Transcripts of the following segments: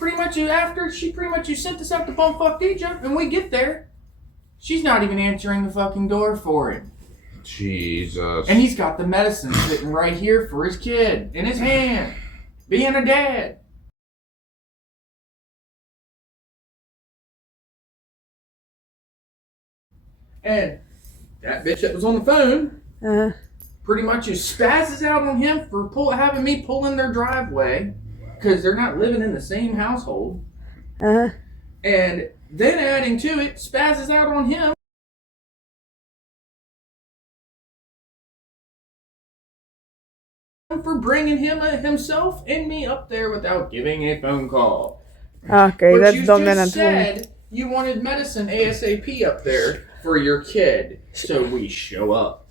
pretty much after she pretty much sent us out to bumfuck Egypt, and we get there, she's not even answering the fucking door for him. Jesus. And he's got the medicine sitting right here for his kid in his hand, being a dad. And that bitch that was on the phone pretty much just spazzes out on him for having me pull in their driveway because they're not living in the same household. And then adding to it, spazzes out on him for bringing himself and me up there without giving a phone call. Okay, but that's you dominant. Just said you wanted medicine ASAP up there for your kid, so we show up.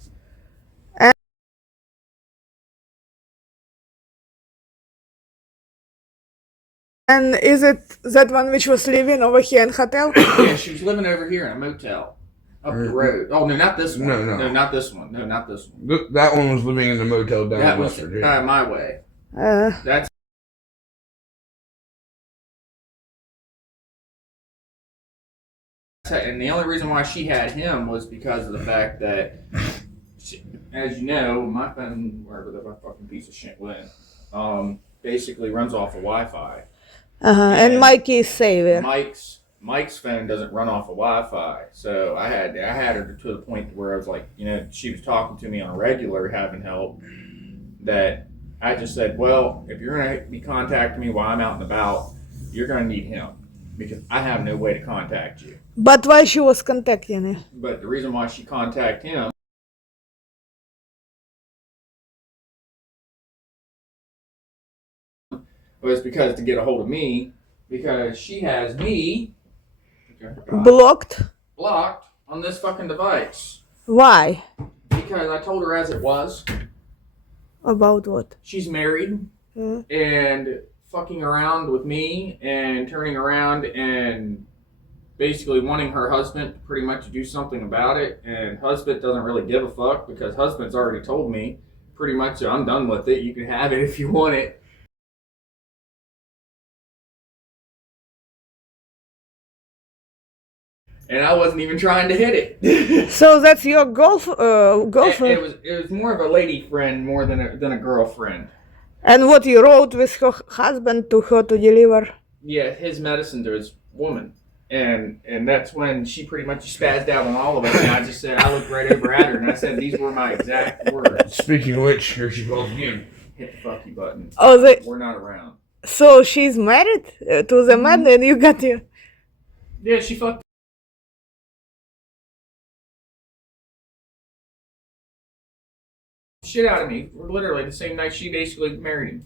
And is it that one which was living over here in hotel? Yeah, she was living over here in a motel up the road. Oh, no, not this one. No, not this one. No, not this one. That one was living in the motel down in West Virginia. My way. That's and the only reason why she had him was because of the fact that, as you know, my phone, wherever the fucking piece of shit went, basically runs off of Wi-Fi. And Mikey is savior. Mike's phone doesn't run off of Wi-Fi, so I had her to the point where I was like, she was talking to me on a regular, having help. That I just said, well, if you're gonna be contacting me while I'm out and about, you're gonna need him because I have no way to contact you. But why she was contacting you? But the reason why she contacted him was because to get a hold of me, because she has me blocked on this fucking device. Why? Because I told her as it was. About what? She's married and fucking around with me and turning around and basically wanting her husband to pretty much do something about it, and husband doesn't really give a fuck because husband's already told me pretty much I'm done with it, you can have it if you want it. And I wasn't even trying to hit it. So that's your girlfriend? It was more of a lady friend more than a girlfriend. And what you wrote with her husband to her to deliver? Yeah, his medicine to his woman. And that's when she pretty much spazzed out on all of us. And I just said, I looked right over at her and I said, these were my exact words. Speaking of which, here she goes again. Hit the fuck you button. Oh, we're not around. So she's married to the man and you got your... Yeah, she fucked shit out of me. Literally the same night she basically married him.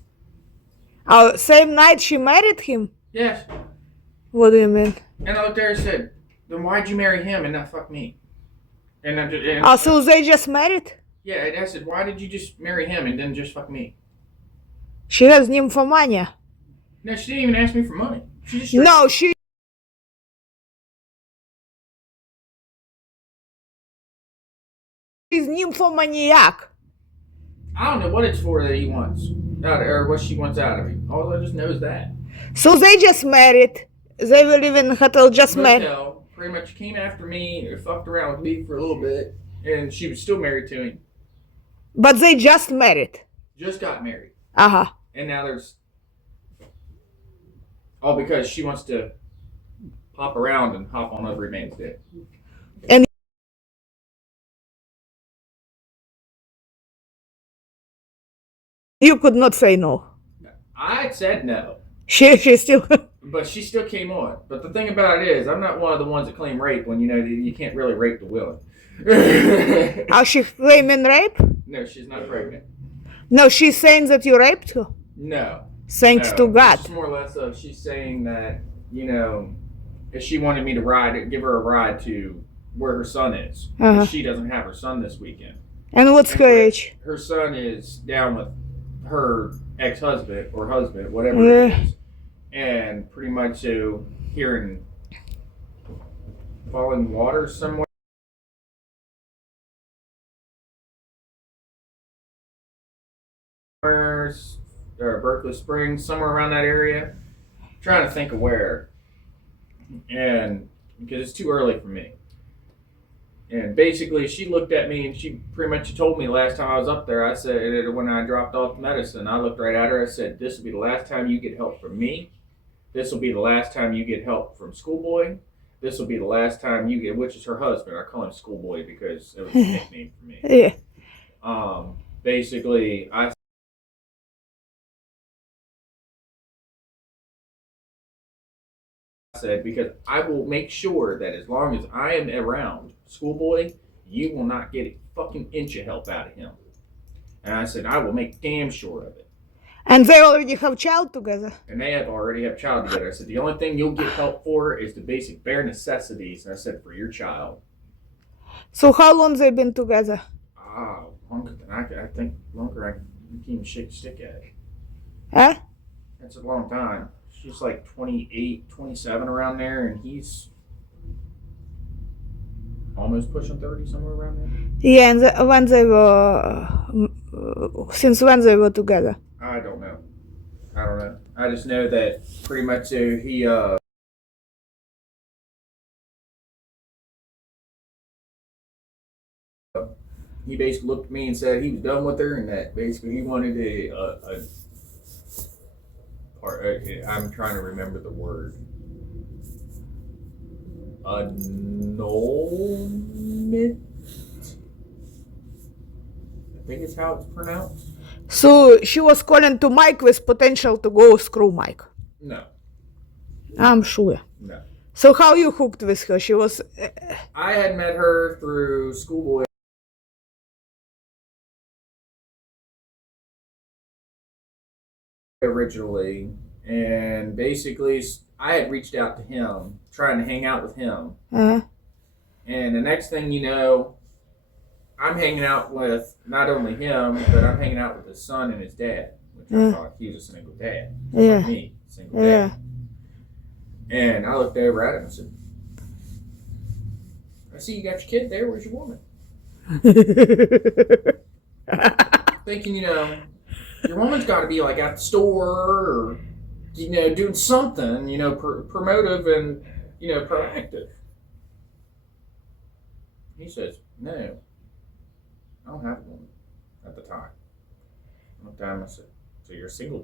Oh, same night she married him? Yes. What do you mean? And I looked there and said, then why'd you marry him and not fuck me? And so they just married? Yeah, and I said, why did you just marry him and then just fuck me? She has nymphomania. No, she didn't even ask me for money. She's nymphomaniac. I don't know what it's for that he wants, or what she wants out of me. All I just know is that. So they just married. They will live in a hotel, just married. Pretty much came after me, or fucked around with me for a little bit, and she was still married to him. But they just married. Just got married. Uh-huh. And now there's... all because she wants to hop around and hop on every man's dick. And you could not say no. I said no. She still... But she still came on. But the thing about it is, I'm not one of the ones that claim rape when you can't really rape the willing. Are she claiming rape? No, she's not pregnant. No, she's saying that you raped her. No. Thanks to God. It's more or less of she's saying that, if she wanted me to give her a ride to where her son is. Because she doesn't have her son this weekend. And what's her age? Her son is down with her ex-husband or husband, whatever it is. And pretty much here in Falling Waters somewhere. Or Berkeley Springs, somewhere around that area. trying to think of where. And because it's too early for me. And basically, she looked at me and she pretty much told me last time I was up there, I said, when I dropped off the medicine, I looked right at her. I said, this will be the last time you get help from me. This will be the last time you get help from Schoolboy. This will be the last time you get, which is her husband. I call him Schoolboy because it was a nickname for me. Yeah. Basically, I said, because I will make sure that as long as I am around Schoolboy, you will not get a fucking inch of help out of him. And I said, I will make damn sure of it. And they already have child together. And they already have child together. I said, the only thing you'll get help for is the basic bare necessities. And I said, for your child. So how long they been together? Longer than I think longer I can even shake a stick at it. Huh? That's a long time. She's like 28, 27 around there, and he's almost pushing 30, somewhere around there. Yeah, and when they were, since when they were together? I don't know. I just know that pretty much he basically looked at me and said he was done with her, and that basically he wanted I'm trying to remember the word. Annulment? I think it's how it's pronounced. So she was calling to Mike with potential to go screw Mike. No. I'm sure. No. So how you hooked with her? She was... I had met her through Schoolboy. Originally, and basically I had reached out to him trying to hang out with him, and the next thing you know, I'm hanging out with not only him, but I'm hanging out with his son and his dad, which I thought he was a single dad, like me, single dad. And I looked over at him and said, I see you got your kid there, where's your woman? Thinking, your woman's got to be like at the store or, doing something, promotive and, proactive. He says, no, I don't have a woman at the time. I looked at him and said, so you're single?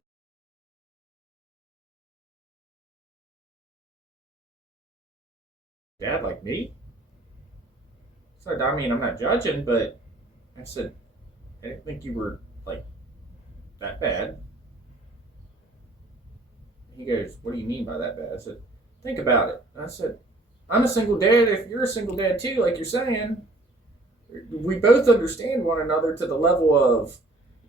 Dad like me? So, I mean, I'm not judging, but I said, I didn't think you were like that bad. He goes, what do you mean by that bad? I said, think about it. I said, I'm a single dad. If you're a single dad too, like you're saying, we both understand one another to the level of,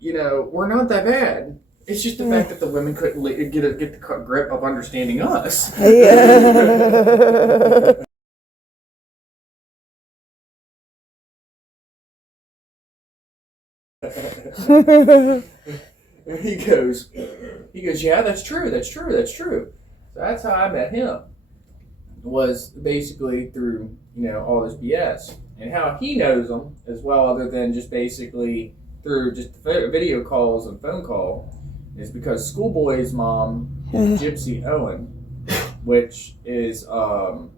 we're not that bad. It's just the fact that the women couldn't get the grip of understanding us. Yeah. He goes, yeah, that's true. So that's how I met him, was basically through, all this BS. And how he knows them as well, other than just basically through just video calls and phone call, is because Schoolboy's mom is Gypsy Owen, which is from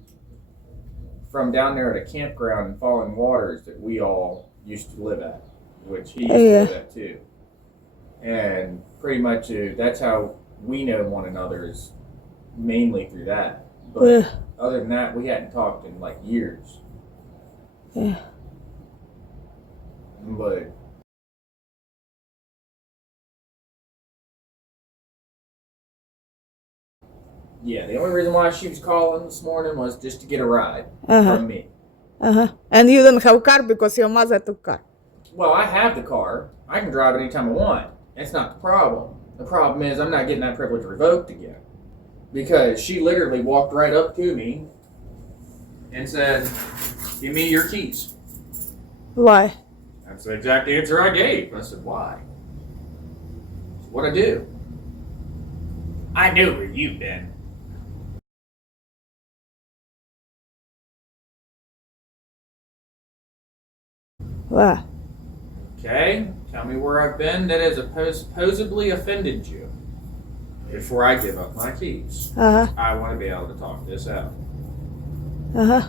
down there at a campground in Falling Waters that we all used to live at, which he used to live at too. And pretty much that's how we know one another, is mainly through that. But other than that, we hadn't talked in like years. But yeah, the only reason why she was calling this morning was just to get a ride from me. And you didn't have a car because your mother took car. Well, I have the car. I can drive it anytime I want. That's not the problem. The problem is I'm not getting that privilege revoked again. Because she literally walked right up to me and said, give me your keys. Why? That's the exact answer I gave. I said, why? It's what I do. I know where you've been. Why? Okay, tell me where I've been that has supposedly offended you. before I give up my keys, Uh-huh. I want to be able to talk this out. Uh-huh.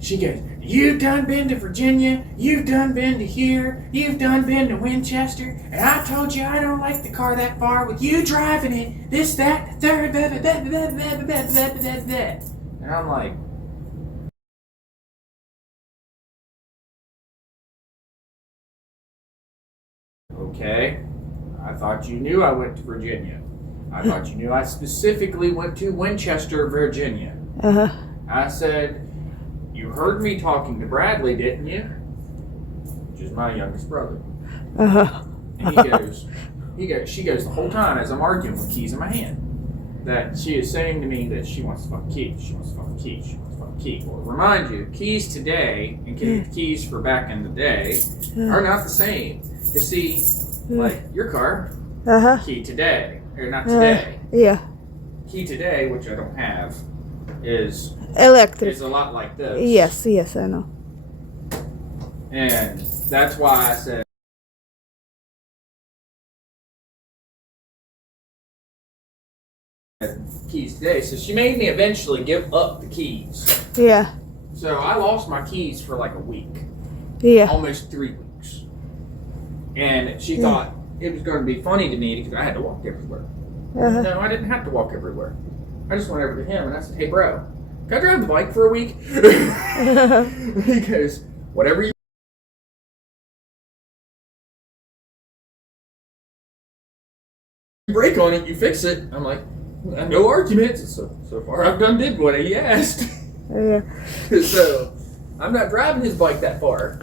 She goes, you've done been to Virginia, you've done been to here, you've done been to Winchester, and I told you I don't like the car that far with you driving it, this, that, the third, blah, blah, blah, blah, blah, blah, blah, blah, blah, blah. And I'm like, okay, I thought you knew I went to Virginia. I thought you knew I specifically went to Winchester, Virginia. Uh-huh. I said, you heard me talking to Bradley, didn't you? Which is my youngest brother. Uh-huh. And she goes the whole time as I'm arguing with keys in my hand, that she is saying to me that she wants to fucking keys, she wants to fucking keys, she wants to fucking keys. Well, remind you, keys today and keys for back in the day are not the same. You see, like your car, Uh-huh. key today, or not today. Yeah. Key today, which I don't have, is Electric. a lot like this. Yes, yes, I know. And that's why I said keys today. So she made me eventually give up the keys. Yeah. So I lost my keys for like a week, Yeah. almost 3 weeks. And she thought it was going to be funny to me because I had to walk everywhere. Uh-huh. No, I didn't have to walk everywhere. I just went over to him and I said, hey bro, can I drive the bike for a week? He goes, whatever you break on it, you fix it. I'm like, no arguments. So far I've did what he asked. Yeah. So I'm not driving his bike that far.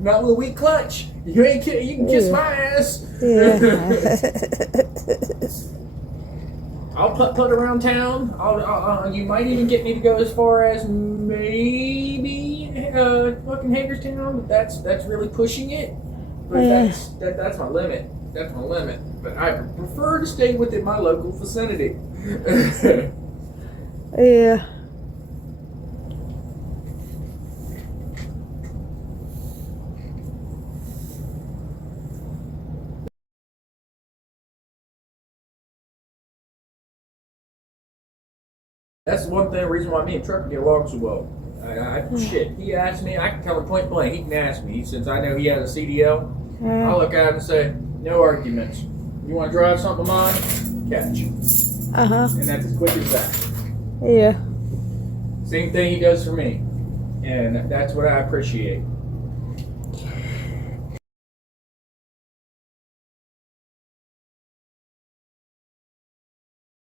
Not with a weak clutch. You can kiss my ass. Yeah. I'll put around town. You might even get me to go as far as maybe fucking Hagerstown, but that's really pushing it. But that's my limit. That's my limit. But I prefer to stay within my local vicinity. Yeah. That's the reason why me and Trucker get along so well. Shit, he asked me, I can tell him point blank, he can ask me, since I know he has a CDL, I'll look at him and say, no arguments. You want to drive something of mine? Catch. Uh-huh. And that's as quick as that. Yeah. Same thing he does for me. And that's what I appreciate.